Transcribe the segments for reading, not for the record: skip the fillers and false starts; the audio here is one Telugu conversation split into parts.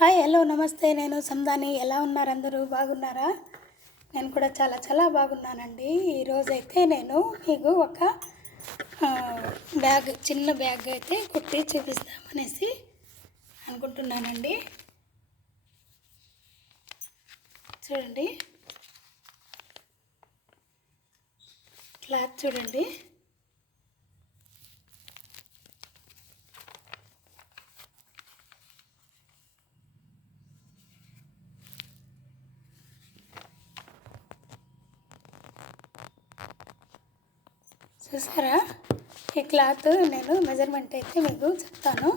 హాయ్ హలో నమస్తే. నేను సందాని. ఎలా ఉన్నారు అందరూ? బాగున్నారా? నేను కూడా చాలా బాగున్నానండి. ఈరోజైతే నేను మీకు ఒక చిన్న బ్యాగ్ అయితే కుట్టి చూపిస్తామనేసి అనుకుంటున్నానండి. చూడండి, క్లాత్ చూడండి. చూసారా? ఈ క్లాత్ నేను మెజర్మెంట్ అయితే మీకు చెప్తాను.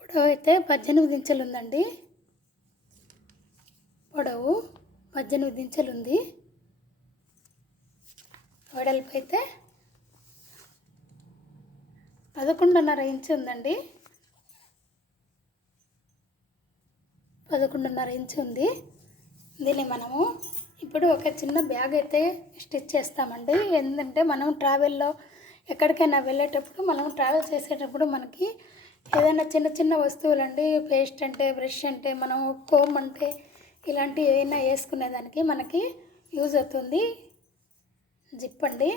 పొడవు అయితే 18 ఇంచులు ఉందండి. పొడవు 18 ఇంచులు ఉంది. వెడల్పు అయితే 11.5 ఇంచు ఉందండి. 11.5 ఇంచు ఉంది. దీన్ని మనము ఇప్పుడు ఒక చిన్న బ్యాగ్ అయితే స్టిచ్ చేస్తామండి. ఎందుకంటే మనం ట్రావెల్లో ఎక్కడికైనా వెళ్ళేటప్పుడు, మనం ట్రావెల్ చేసేటప్పుడు మనకి ఏదైనా చిన్న వస్తువులండి, పేస్ట్ అంటే, బ్రష్ అంటే, మనం కోమ్ అంటే, ఇలాంటివి ఏమైనా వేసుకునేదానికి మనకి యూజ్ అవుతుంది జిప్ అండి.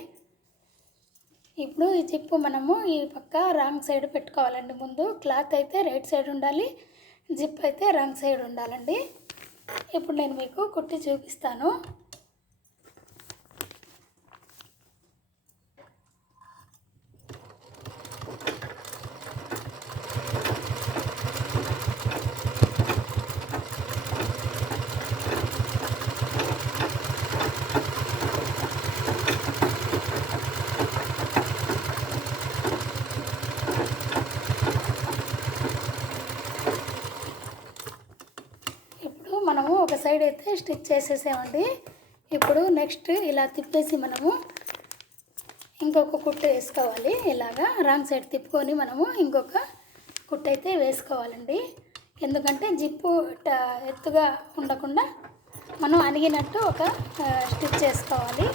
ఇప్పుడు ఈ జిప్పు మనము ఈ పక్క రాంగ్ సైడ్ పెట్టుకోవాలండి. ముందు క్లాత్ అయితే రైట్ సైడ్ ఉండాలి, జిప్ అయితే రాంగ్ సైడ్ ఉండాలండి. ఇప్పుడు నేను మీకు కుట్టి చూపిస్తాను. మనము ఒక సైడ్ అయితే స్టిచ్ చేసేసామండి. ఇప్పుడు నెక్స్ట్ ఇలా తిప్పేసి మనము ఇంకొక కుట్టు వేసుకోవాలి. ఇలాగా రాంగ్ సైడ్ తిప్పుకొని మనము ఇంకొక కుట్టు అయితే వేసుకోవాలండి. ఎందుకంటే జిప్పు ఎత్తుగా ఉండకుండా మనం అణిగినట్టు ఒక స్టిచ్ చేసుకోవాలి.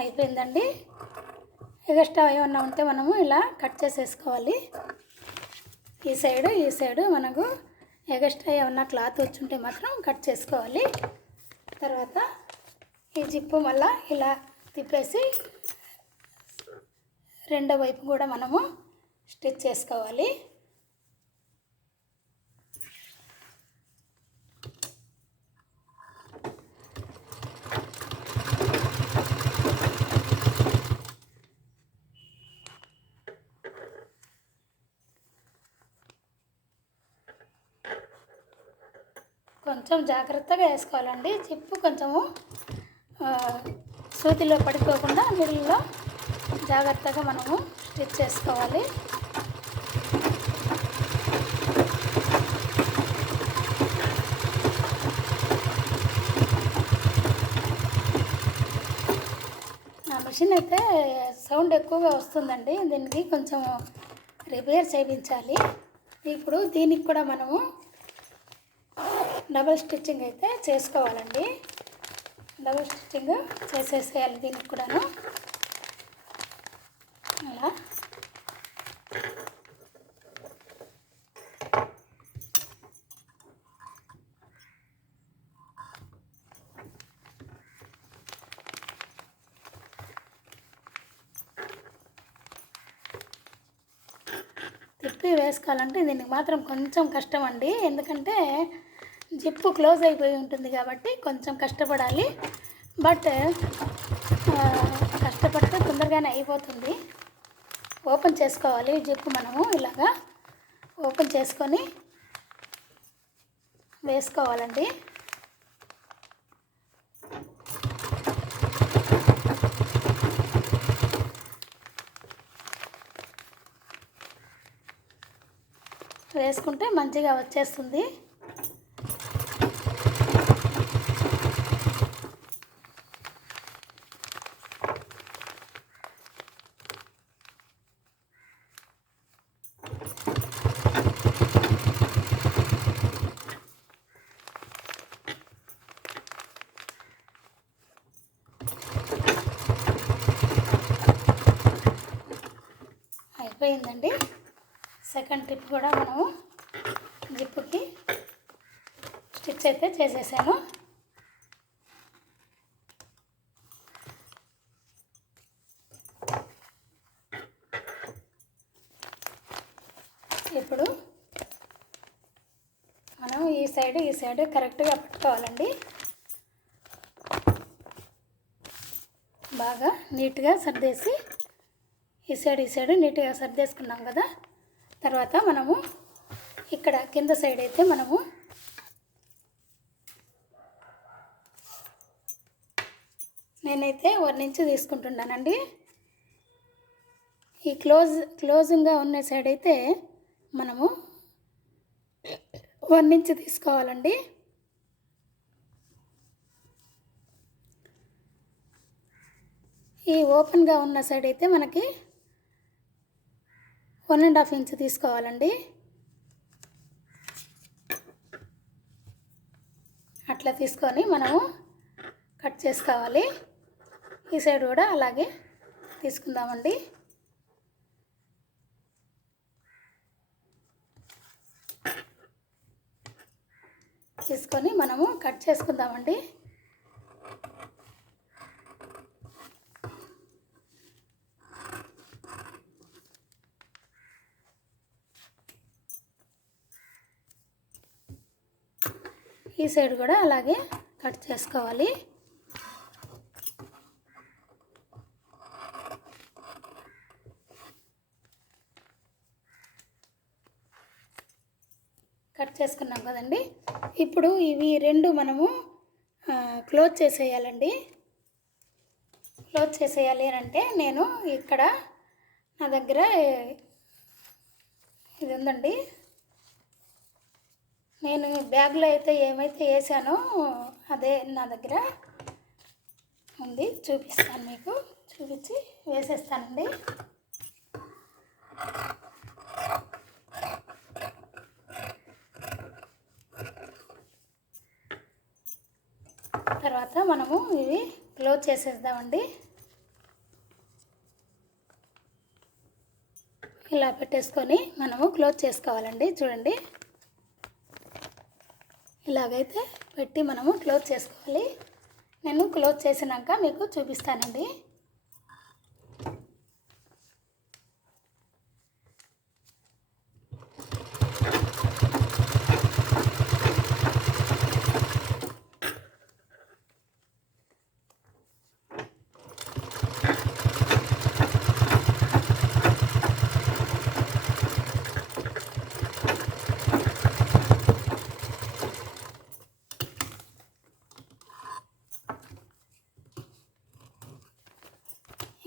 అయిపోయిందండి. ఎక్స్ట్రా ఏమన్నా ఉంటే మనము ఇలా కట్ చేసేసుకోవాలి. ఈ సైడు మనకు ఎక్స్ట్రా ఏమన్నా క్లాత్ వచ్చుంటే మాత్రం కట్ చేసుకోవాలి. తర్వాత ఈ జిప్పు మళ్ళీ ఇలా తిప్పేసి రెండో వైపు కూడా మనము స్టిచ్ చేసుకోవాలి. కొంచెం జాగ్రత్తగా వేసుకోవాలండి. జిప్పు కొంచెము సూతిలో పడిపోకుండా మిడిల్లో జాగ్రత్తగా మనము స్టిచ్ చేసుకోవాలి. నా మిషన్ అయితే సౌండ్ ఎక్కువగా వస్తుందండి. దీనికి కొంచెం రిపేర్ చేయించాలి. ఇప్పుడు దీనికి కూడా మనము డబుల్ స్టిచ్చింగ్ అయితే చేసుకోవాలండి. డబుల్ స్టిచ్చింగ్ చేసేసేయాలి దీనికి కూడాను. అలా తిప్పి వేసుకోవాలంటే దీనికి మాత్రం కొంచెం కష్టం అండి. ఎందుకంటే జిప్పు క్లోజ్ అయిపోయి ఉంటుంది కాబట్టి కొంచెం కష్టపడాలి. బట్ కష్టపడితే తొందరగానే అయిపోతుంది. ఓపెన్ చేసుకోవాలి జిప్పు. మనము ఇలాగా ఓపెన్ చేసుకొని వేసుకోవాలండి. వేసుకుంటే మంచిగా వచ్చేస్తుంది. అయిపోయిందండి. సెకండ్ టిప్ కూడా మనము జిప్పుకి స్టిచ్ అయితే చేసేసాను. ఇప్పుడు మనం ఈ సైడ్ కరెక్ట్గా పట్టుకోవాలండి. బాగా నీట్గా సర్దేసి ఈ సైడ్ నీట్గా సర్దేసుకున్నాం కదా. తర్వాత మనము ఇక్కడ కింద సైడ్ అయితే మనము నేనైతే 1 ఇంచ్ తీసుకుంటున్నానండి. ఈ క్లోజింగ్గా ఉన్న సైడ్ అయితే మనము 1 ఇంచ్ తీసుకోవాలండి. ఈ ఓపెన్గా ఉన్న సైడ్ అయితే మనకి 1.5 ఇంచ్ తీసుకోవాలండి. అట్లా తీసుకొని మనము కట్ చేసుకోవాలి. ఈ సైడ్ కూడా అలాగే తీసుకుందామండి. తీసుకొని మనము కట్ చేసుకుందామండి. ఈ సైడ్ కూడా అలాగే కట్ చేసుకోవాలి. కట్ చేసుకున్నాం కదండి. ఇప్పుడు ఇవి రెండు మనము క్లోజ్ చేసేయాలండి. క్లోజ్ చేసేయాలి అంటే నేను ఇక్కడ నా దగ్గర ఇది ఉందండి. నేను బ్యాగ్లో అయితే ఏమైతే వేసానో అదే నా దగ్గర ఉంది. చూపిస్తాను, మీకు చూపించి వేసేస్తానండి. తర్వాత మనము ఇవి క్లోజ్ చేసేద్దామండి. ఇలా పెట్టేసుకొని మనము క్లోజ్ చేసుకోవాలండి. చూడండి, ఇలాగైతే పెట్టి మనము క్లోజ్ చేసుకోవాలి. నేను క్లోజ్ చేసినాక మీకు చూపిస్తానండి.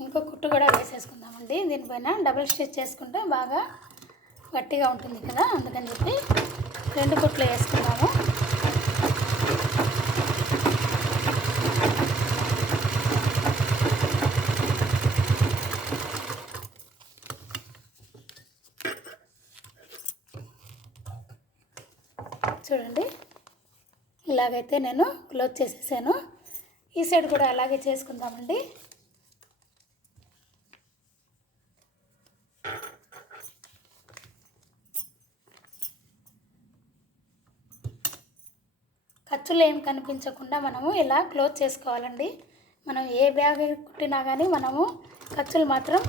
ఇంకో కుట్టు కూడా వేసేసుకుందామండి. దీనిపైన డబుల్ స్టిచ్ చేసుకుంటే బాగా గట్టిగా ఉంటుంది కదా, అందుకని చెప్పి 2 కుట్లు వేసుకుందాము. చూడండి, ఇలాగైతే నేను క్లోజ్ చేసేసాను. ఈ సైడ్ కూడా అలాగే చేసుకుందామండి. ఖర్చులు ఏం కనిపించకుండా మనము ఇలా క్లోజ్ చేసుకోవాలండి. మనం ఏ బ్యాగ్ కుట్టినా కానీ మనము ఖర్చులు మాత్రం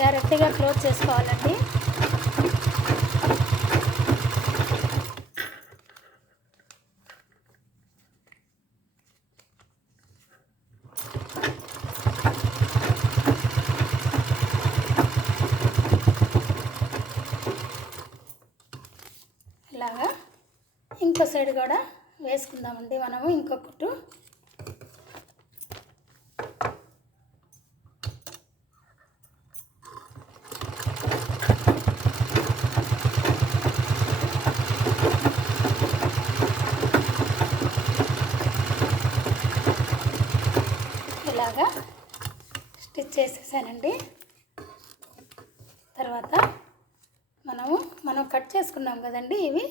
డైరెక్ట్గా క్లోజ్ చేసుకోవాలండి. ఇలాగా ఇంకో సైడ్ కూడా వేసుకుందామండి మనము ఇంకొకటి. ఇలాగా స్టిచ్ చేసేసానండి. తర్వాత మనం కట్ చేసుకున్నాం కదండి, ఇవి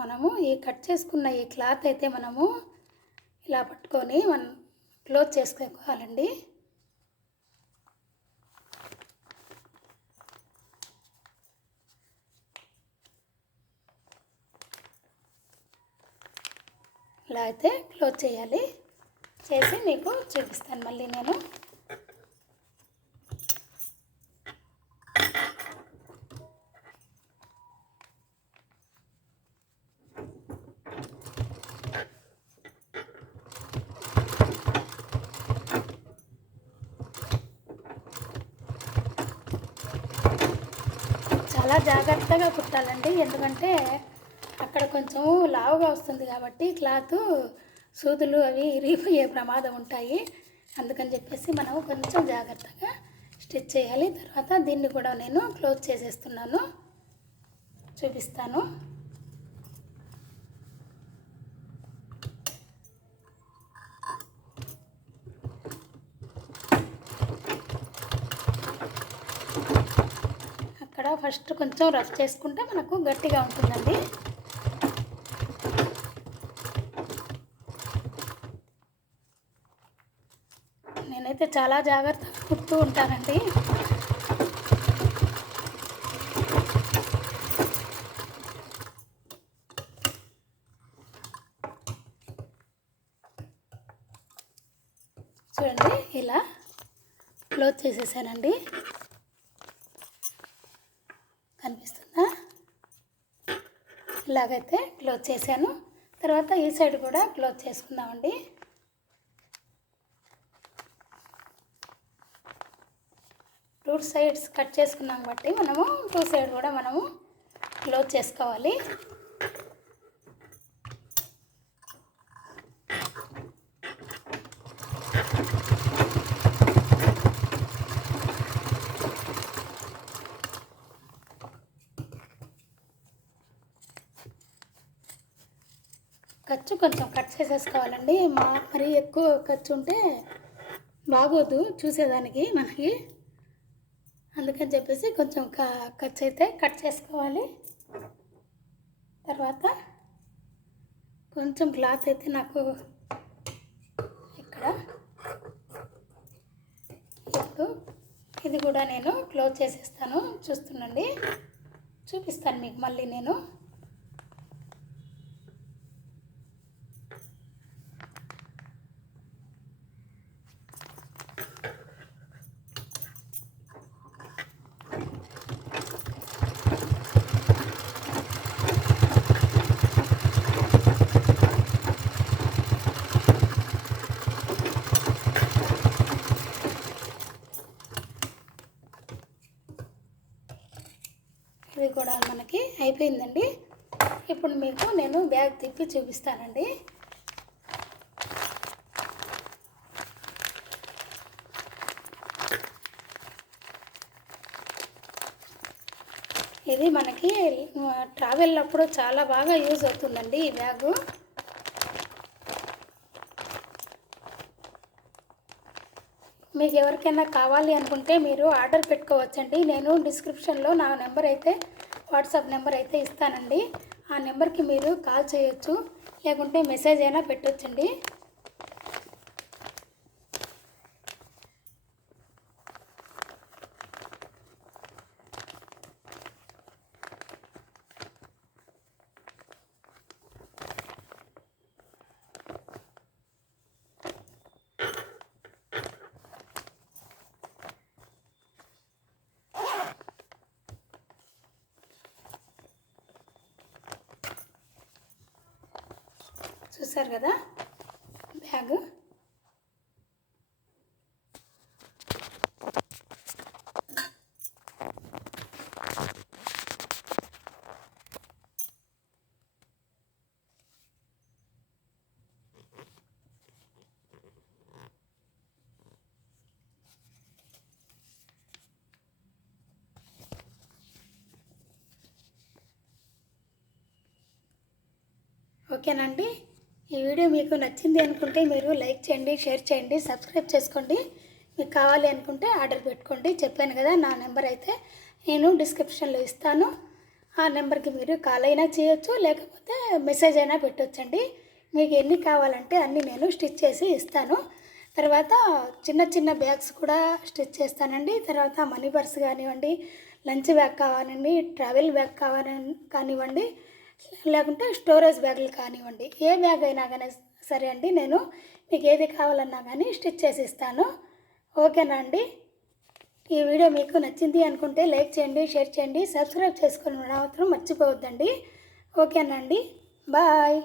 మనము ఈ కట్ చేసుకున్న ఈ క్లాత్ అయితే మనము ఇలా పట్టుకొని మనం క్లోజ్ చేసుకోవాలండి. ఇలా అయితే క్లోజ్ చేయాలి. చేసి మీకు చూపిస్తాను మళ్ళీ నేను. చాలా జాగ్రత్తగా కుట్టాలండి, ఎందుకంటే అక్కడ కొంచెం లావుగా వస్తుంది కాబట్టి క్లాత్ సూదులు అవి ఇరిగిపోయే ప్రమాదం ఉంటాయి. అందుకని చెప్పేసి మనం కొంచెం జాగ్రత్తగా స్టిచ్ చేయాలి. తర్వాత దీన్ని కూడా నేను క్లోజ్ చేసేస్తున్నాను, చూపిస్తాను. అక్కడ ఫస్ట్ కొంచెం రఫ్ చేసుకుంటే మనకు గట్టిగా ఉంటుందండి. నేనైతే చాలా జాగ్రత్తగా కుడుతూ ఉంటానండి. చూడండి, ఇలా క్లోజ్ చేసేసానండి. కనిపిస్తుందా? ఇలాగైతే క్లోజ్ చేశాను. తర్వాత ఈ సైడ్ కూడా క్లోజ్ చేసుకుందామండి. టూ సైడ్స్ కట్ చేసుకున్నాం బట్టి మనము టూ సైడ్ కూడా మనము క్లోజ్ చేసుకోవాలి. ఖర్చు కొంచెం కట్ చేసేసుకోవాలండి. మరీ ఎక్కువ ఖర్చు ఉంటే బాగోదు చూసేదానికి మనకి. అందుకని చెప్పేసి కొంచెం ఖర్చు అయితే కట్ చేసుకోవాలి. తర్వాత కొంచెం క్లాత్ అయితే నాకు ఇక్కడ ఇప్పుడు ఇది కూడా నేను క్లోజ్ చేసేస్తాను. చూస్తుండండి, చూపిస్తాను మీకు మళ్ళీ నేను. ఇది కూడా మనకి అయిపోయిందండి. ఇప్పుడు మీకు నేను బ్యాగ్ తిప్పి చూపిస్తానండి. ఇది మనకి ట్రావెల్ అప్పుడు చాలా బాగా యూజ్ అవుతుందండి ఈ బ్యాగు. మీకు ఎవరికైనా కావాలి అనుకుంటే మీరు ఆర్డర్ పెట్టుకోవచ్చండి. నేను డిస్క్రిప్షన్లో నా నెంబర్ అయితే వాట్సాప్ నెంబర్ అయితే ఇస్తానండి. ఆ నెంబర్కి మీరు కాల్ చేయొచ్చు, లేకుంటే మెసేజ్ అయినా పెట్టొచ్చండి. చూసారు కదా బ్యాగ్. ఓకేనండి, ఈ వీడియో మీకు నచ్చింది అనుకుంటే మీరు లైక్ చేయండి, షేర్ చేయండి, సబ్స్క్రైబ్ చేసుకోండి. మీకు కావాలి అనుకుంటే ఆర్డర్ పెట్టుకోండి. చెప్పాను కదా, నా నెంబర్ అయితే నేను డిస్క్రిప్షన్లో ఇస్తాను. ఆ నెంబర్కి మీరు కాల్ అయినా చేయొచ్చు, లేకపోతే మెసేజ్ అయినా పెట్టొచ్చండి. మీకు ఎన్ని కావాలంటే అన్నీ నేను స్టిచ్ చేసి ఇస్తాను. తర్వాత చిన్న చిన్న బ్యాగ్స్ కూడా స్టిచ్ చేస్తానండి. తర్వాత మనీ పర్స్ కానివ్వండి, లంచ్ బ్యాగ్ కావాలండి, ట్రావెల్ బ్యాగ్ కానివ్వండి, లేకుంటే స్టోరేజ్ బ్యాగులు కానివ్వండి, ఏ బ్యాగ్ అయినా కానీ సరే అండి, నేను మీకు ఏది కావాలన్నా కానీ స్టిచ్ చేసి ఇస్తాను. ఓకేనా అండి? ఈ వీడియో మీకు నచ్చింది అనుకుంటే లైక్ చేయండి, షేర్ చేయండి, సబ్స్క్రైబ్ చేసుకొని మాత్రం మర్చిపోవద్దండి. ఓకేనా అండి? బాయ్.